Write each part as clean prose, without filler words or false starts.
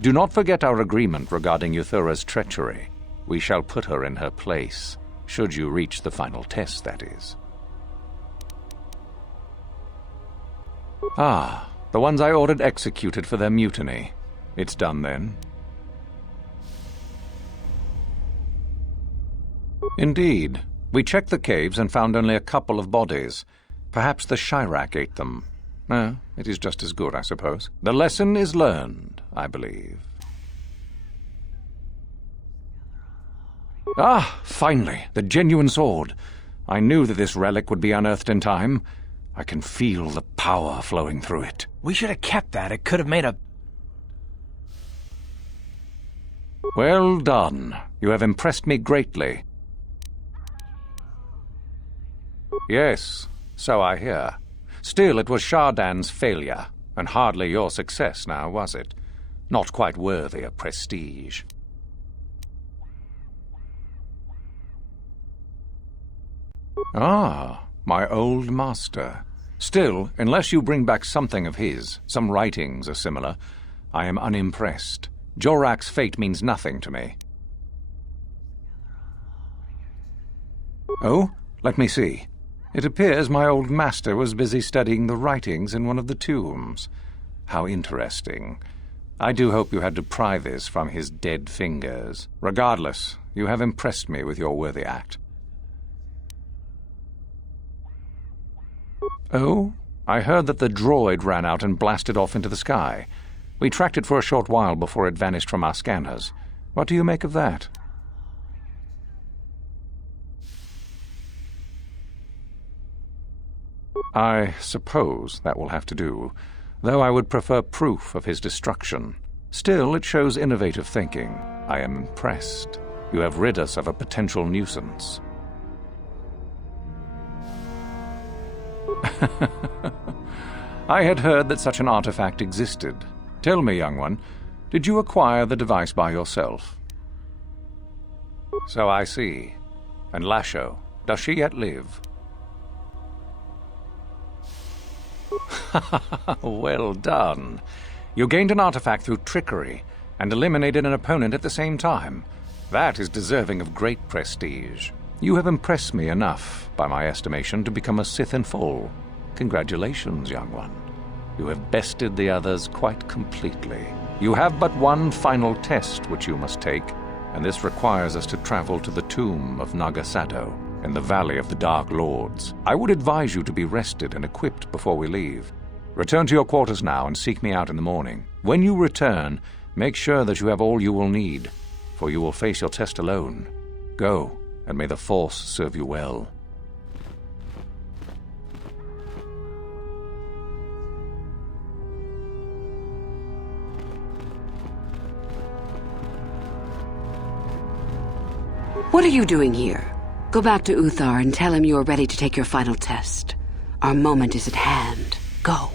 Do not forget our agreement regarding Euthura's treachery. We shall put her in her place, should you reach the final test, that is. Ah, the ones I ordered executed for their mutiny. It's done then. Indeed. We checked the caves and found only a couple of bodies. Perhaps the Chirac ate them. It is just as good, I suppose. The lesson is learned, I believe. Ah, finally, the genuine sword. I knew that this relic would be unearthed in time. I can feel the power flowing through it. We should have kept that. It could have made a... Well done. You have impressed me greatly. Yes, so I hear. Still, it was Shardan's failure, and hardly your success now, was it? Not quite worthy of prestige. Ah, my old master. Still, unless you bring back something of his, some writings or similar, I am unimpressed. Jorak's fate means nothing to me. Oh, let me see. It appears my old master was busy studying the writings in one of the tombs. How interesting. I do hope you had to pry this from his dead fingers. Regardless, you have impressed me with your worthy act. Oh, I heard that the droid ran out and blasted off into the sky. We tracked it for a short while before it vanished from our scanners. What do you make of that? I suppose that will have to do, though I would prefer proof of his destruction. Still, it shows innovative thinking. I am impressed. You have rid us of a potential nuisance. I had heard that such an artifact existed. Tell me, young one, did you acquire the device by yourself? So I see. And Lasho, does she yet live? Well done. You gained an artifact through trickery and eliminated an opponent at the same time. That is deserving of great prestige. You have impressed me enough, by my estimation, to become a Sith in full. Congratulations, young one. You have bested the others quite completely. You have but one final test which you must take, and this requires us to travel to the tomb of Nagasado in the Valley of the Dark Lords. I would advise you to be rested and equipped before we leave. Return to your quarters now and seek me out in the morning. When you return, make sure that you have all you will need, for you will face your test alone. Go, and may the Force serve you well. What are you doing here? Go back to Uthar and tell him you are ready to take your final test. Our moment is at hand. Go.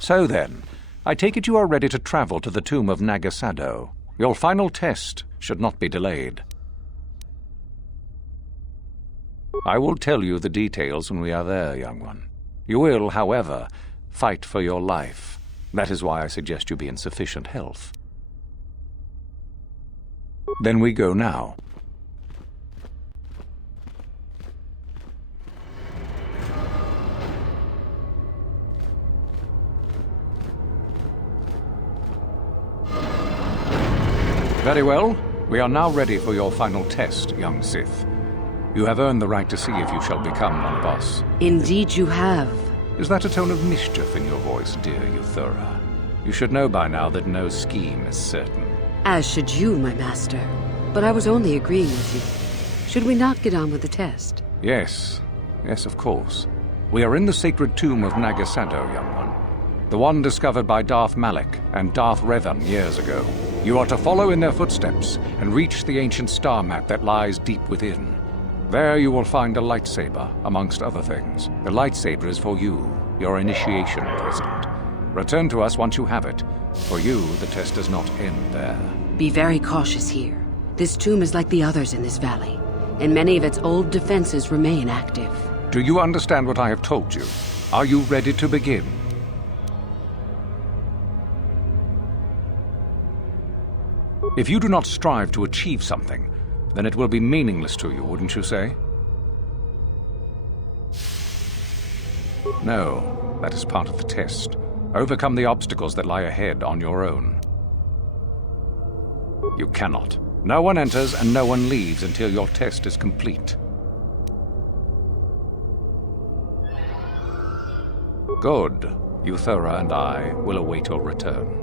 So then, I take it you are ready to travel to the tomb of Nagasado. Your final test should not be delayed. I will tell you the details when we are there, young one. You will, however, fight for your life. That is why I suggest you be in sufficient health. Then we go now. Very well. We are now ready for your final test, young Sith. You have earned the right to see if you shall become one of us. Indeed you have. Is that a tone of mischief in your voice, dear Euthura? You should know by now that no scheme is certain. As should you, my master. But I was only agreeing with you. Should we not get on with the test? Yes. Yes, of course. We are in the sacred tomb of Nagasado, young one. The one discovered by Darth Malak and Darth Revan years ago. You are to follow in their footsteps and reach the ancient star map that lies deep within. There you will find a lightsaber, amongst other things. The lightsaber is for you, your initiation present. Return to us once you have it. For you, the test does not end there. Be very cautious here. This tomb is like the others in this valley, and many of its old defenses remain active. Do you understand what I have told you? Are you ready to begin? If you do not strive to achieve something, then it will be meaningless to you, wouldn't you say? No, that is part of the test. Overcome the obstacles that lie ahead on your own. You cannot. No one enters and no one leaves until your test is complete. Good. Euthura and I will await your return.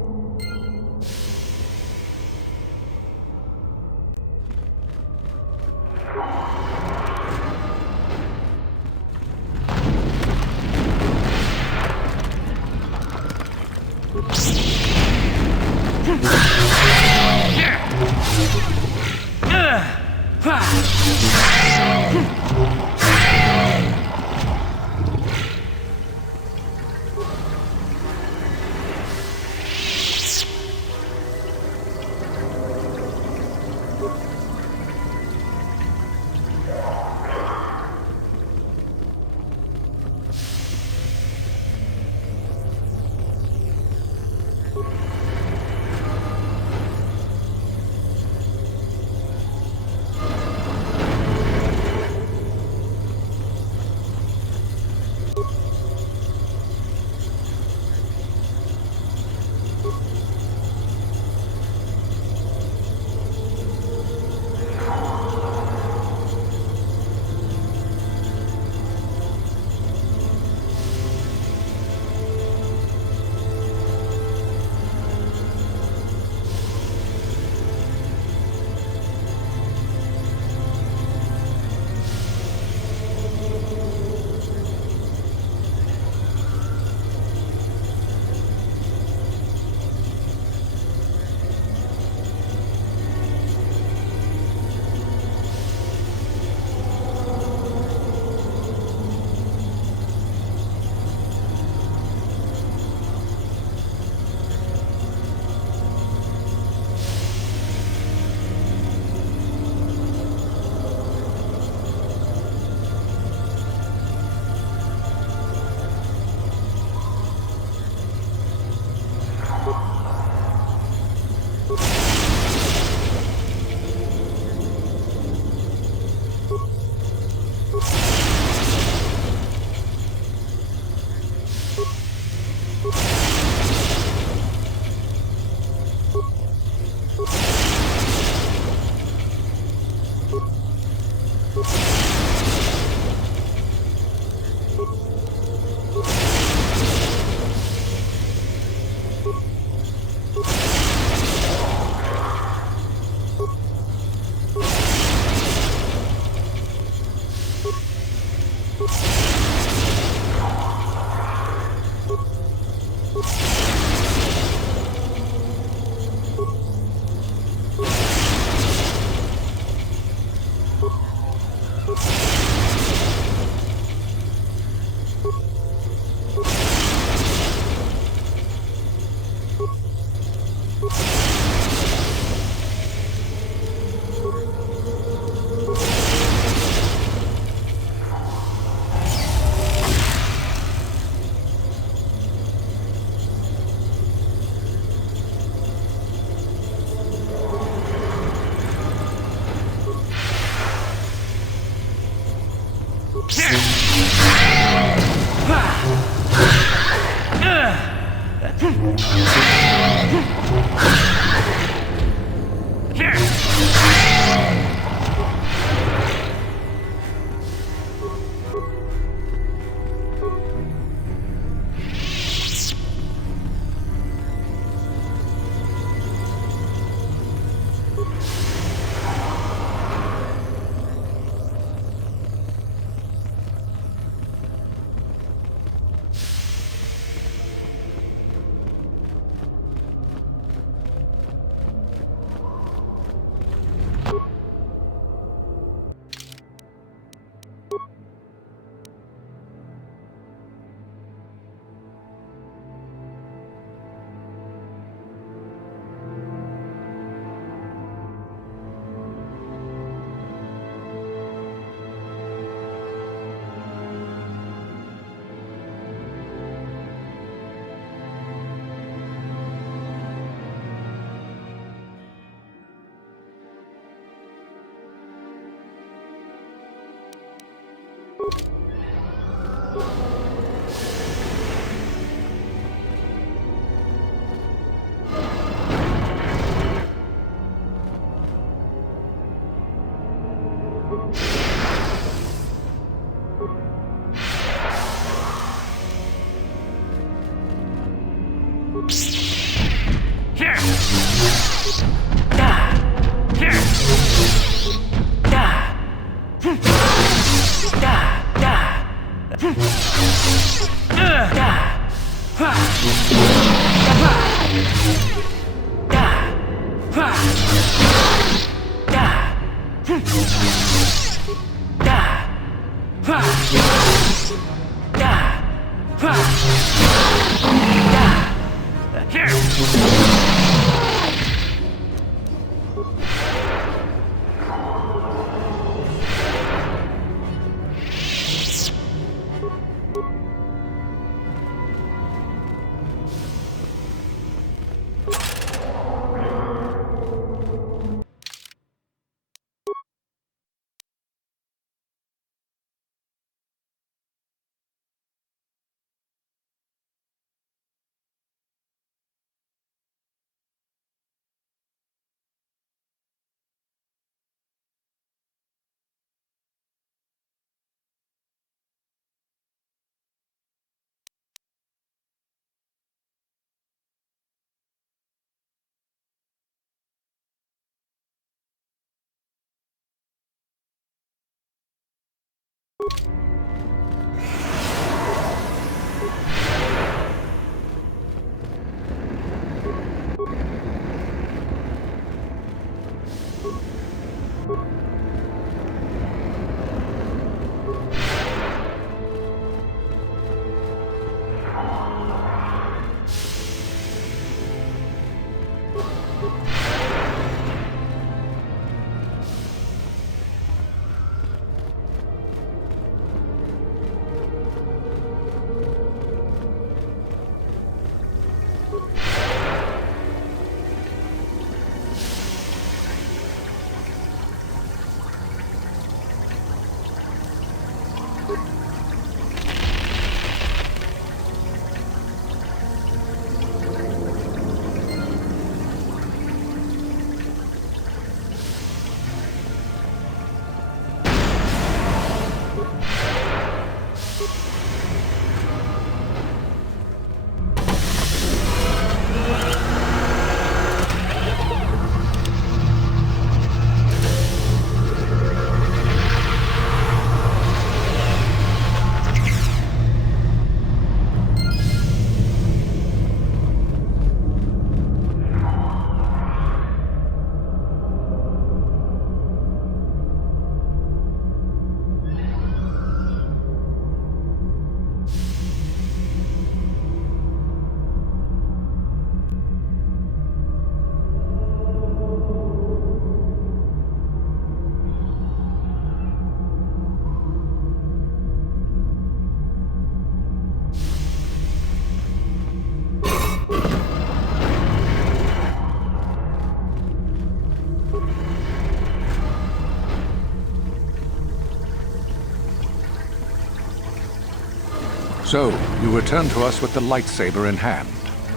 So, you return to us with the lightsaber in hand,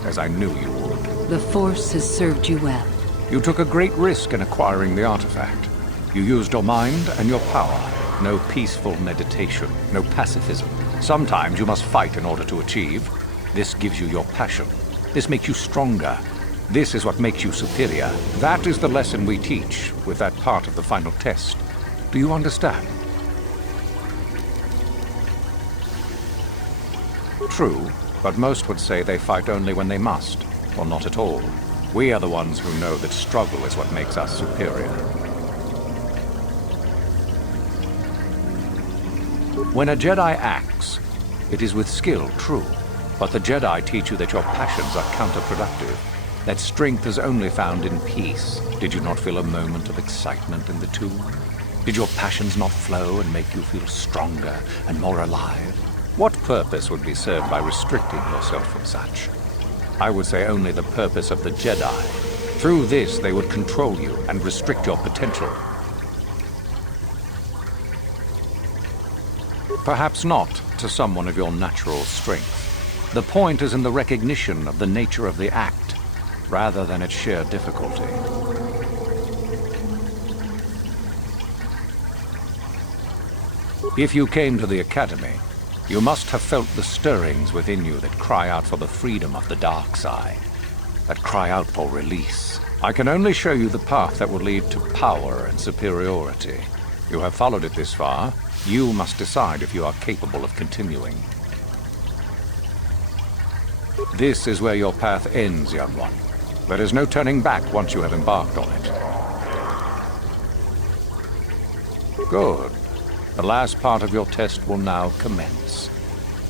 as I knew you would. The Force has served you well. You took a great risk in acquiring the artifact. You used your mind and your power. No peaceful meditation, no pacifism. Sometimes you must fight in order to achieve. This gives you your passion. This makes you stronger. This is what makes you superior. That is the lesson we teach with that part of the final test. Do you understand? True, but most would say they fight only when they must, or not at all. We are the ones who know that struggle is what makes us superior. When a Jedi acts, it is with skill, true, but the Jedi teach you that your passions are counterproductive, that strength is only found in peace. Did you not feel a moment of excitement in the tomb? Did your passions not flow and make you feel stronger and more alive? What purpose would be served by restricting yourself from such? I would say only the purpose of the Jedi. Through this, they would control you and restrict your potential. Perhaps not to someone of your natural strength. The point is in the recognition of the nature of the act, rather than its sheer difficulty. If you came to the Academy, you must have felt the stirrings within you that cry out for the freedom of the dark side, that cry out for release. I can only show you the path that will lead to power and superiority. You have followed it this far. You must decide if you are capable of continuing. This is where your path ends, young one. There is no turning back once you have embarked on it. Good. The last part of your test will now commence.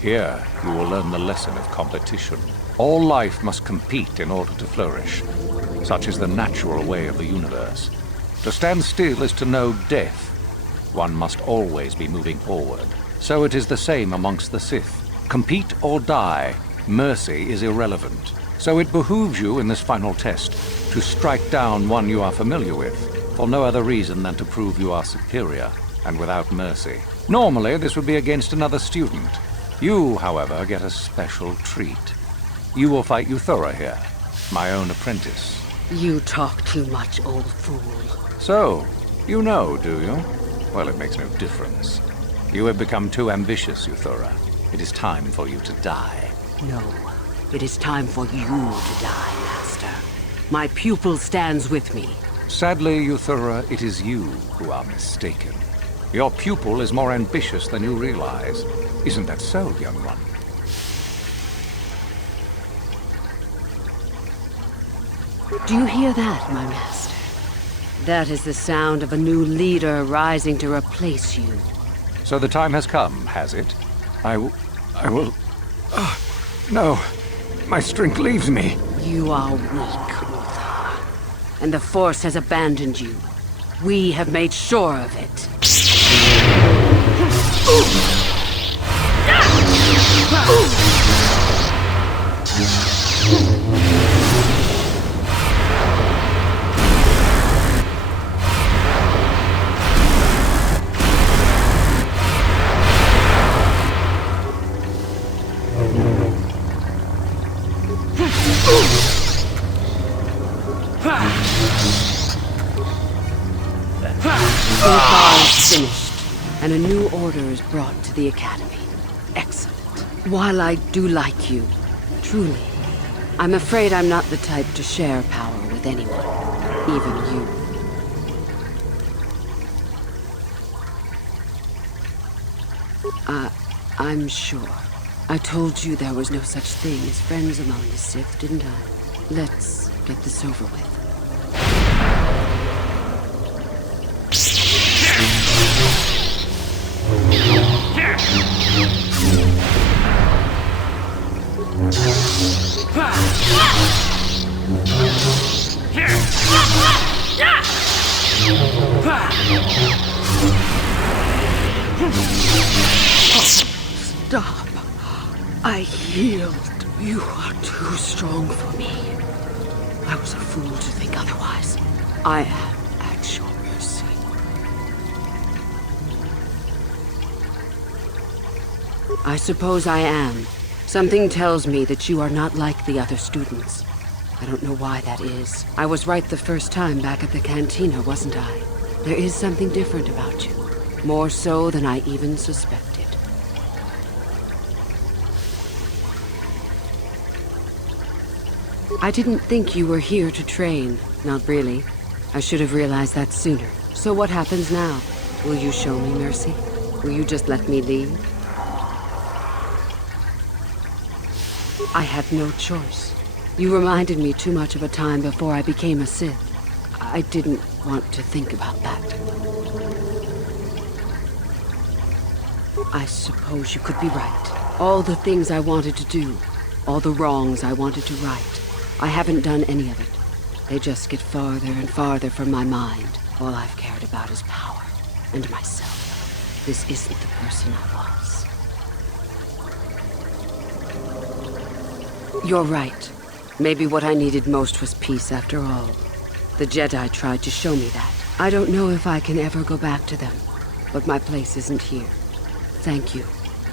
Here, you will learn the lesson of competition. All life must compete in order to flourish. Such is the natural way of the universe. To stand still is to know death. One must always be moving forward. So it is the same amongst the Sith. Compete or die, mercy is irrelevant. So it behooves you in this final test to strike down one you are familiar with, for no other reason than to prove you are superior and without mercy. Normally, this would be against another student. You, however, get a special treat. You will fight Uthora here, my own apprentice. You talk too much, old fool. So, you know, do you? Well, it makes no difference. You have become too ambitious, Uthora. It is time for you to die. No, it is time for you to die, Master. My pupil stands with me. Sadly, Uthora, it is you who are mistaken. Your pupil is more ambitious than you realize. Isn't that so, young one? Do you hear that, my master? That is the sound of a new leader rising to replace you. So the time has come, has it? I will... No. My strength leaves me. You are weak, Uthar. And the Force has abandoned you. We have made sure of it. Uthar is finished, and a new order is brought to the Academy. Excellent. While I do like you, truly, I'm afraid I'm not the type to share power with anyone, even you. I'm sure. I told you there was no such thing as friends among the Sith, didn't I? Let's get this over with. Stop. I yield. You are too strong for me. I was a fool to think otherwise. I am at your mercy. I suppose I am. Something tells me that you are not like the other students. I don't know why that is. I was right the first time back at the cantina, wasn't I? There is something different about you. More so than I even suspected. I didn't think you were here to train. Not really. I should have realized that sooner. So what happens now? Will you show me mercy? Will you just let me leave? I had no choice. You reminded me too much of a time before I became a Sith. I didn't want to think about that. I suppose you could be right. All the things I wanted to do, all the wrongs I wanted to right, I haven't done any of it. They just get farther and farther from my mind. All I've cared about is power and myself. This isn't the person I was. You're right. Maybe what I needed most was peace after all. The Jedi tried to show me that. I don't know if I can ever go back to them, but my place isn't here. Thank you.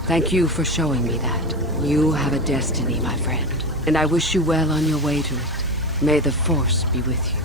Thank you for showing me that. You have a destiny, my friend, and I wish you well on your way to it. May the Force be with you.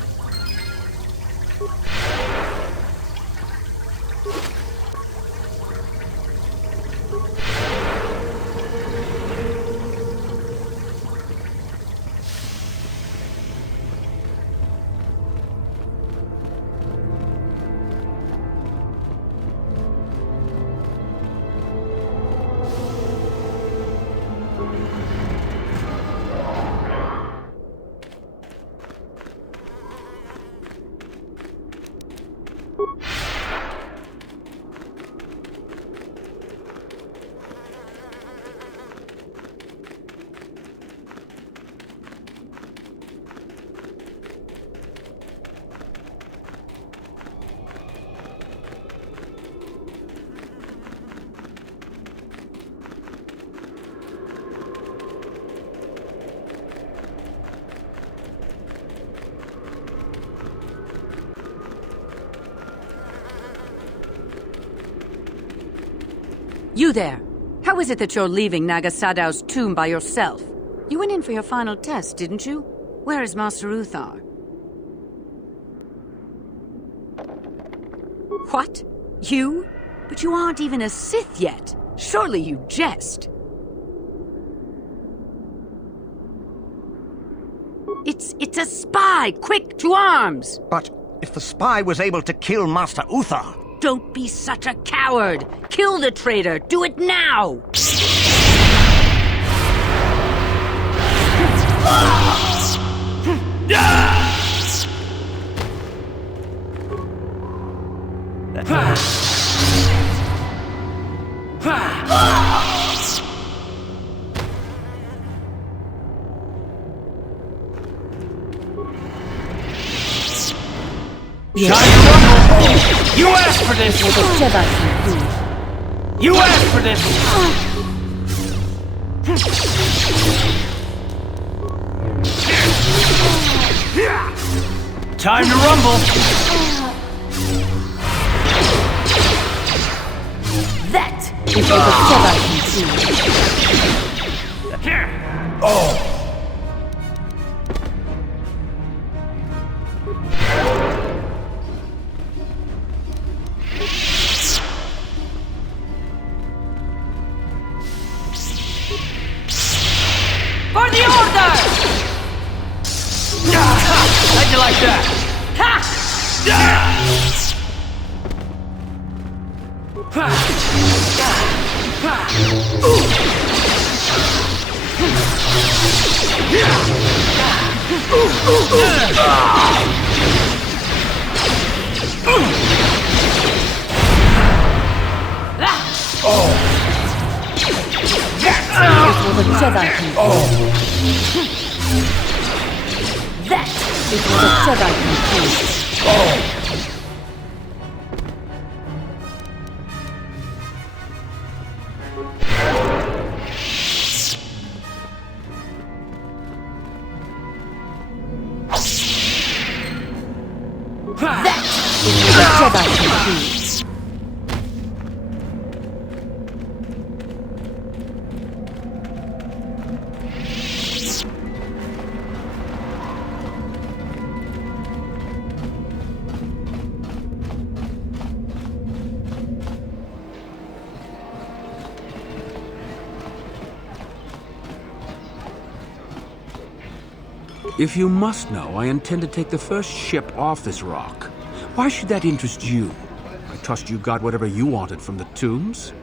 You there! How is it that you're leaving Nagasadow's tomb by yourself? You went in for your final test, didn't you? Where is Master Uthar? What? You? But you aren't even a Sith yet. Surely you jest. It's a spy! Quick, to arms! But if the spy was able to kill Master Uthar... Don't be such a coward! Kill the traitor! Do it now! You asked for this! You asked for this! Time to rumble! That is what the Jedi can do. Oh! For the Order! How'd you like that? Ha! The Jedi can do. That is what a Jedi can do. That is what a Jedi can do. If you must know, I intend to take the first ship off this rock. Why should that interest you? I trust you got whatever you wanted from the tombs?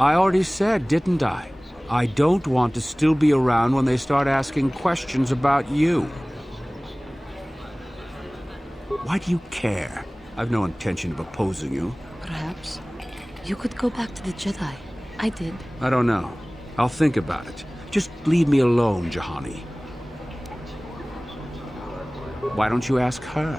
I already said, didn't I? I don't want to still be around when they start asking questions about you. Why do you care? I've no intention of opposing you. Perhaps you could go back to the Jedi. I did. I don't know. I'll think about it. Just leave me alone, Juhani. Why don't you ask her?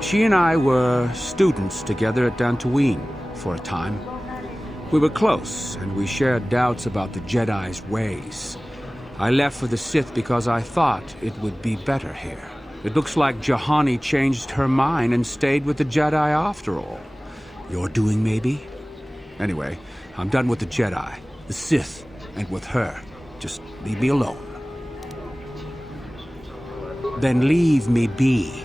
She and I were students together at Dantooine for a time. We were close, and we shared doubts about the Jedi's ways. I left for the Sith because I thought it would be better here. It looks like Juhani changed her mind and stayed with the Jedi after all. Your doing, maybe? Anyway, I'm done with the Jedi, the Sith, and with her. Just leave me alone. Then leave me be.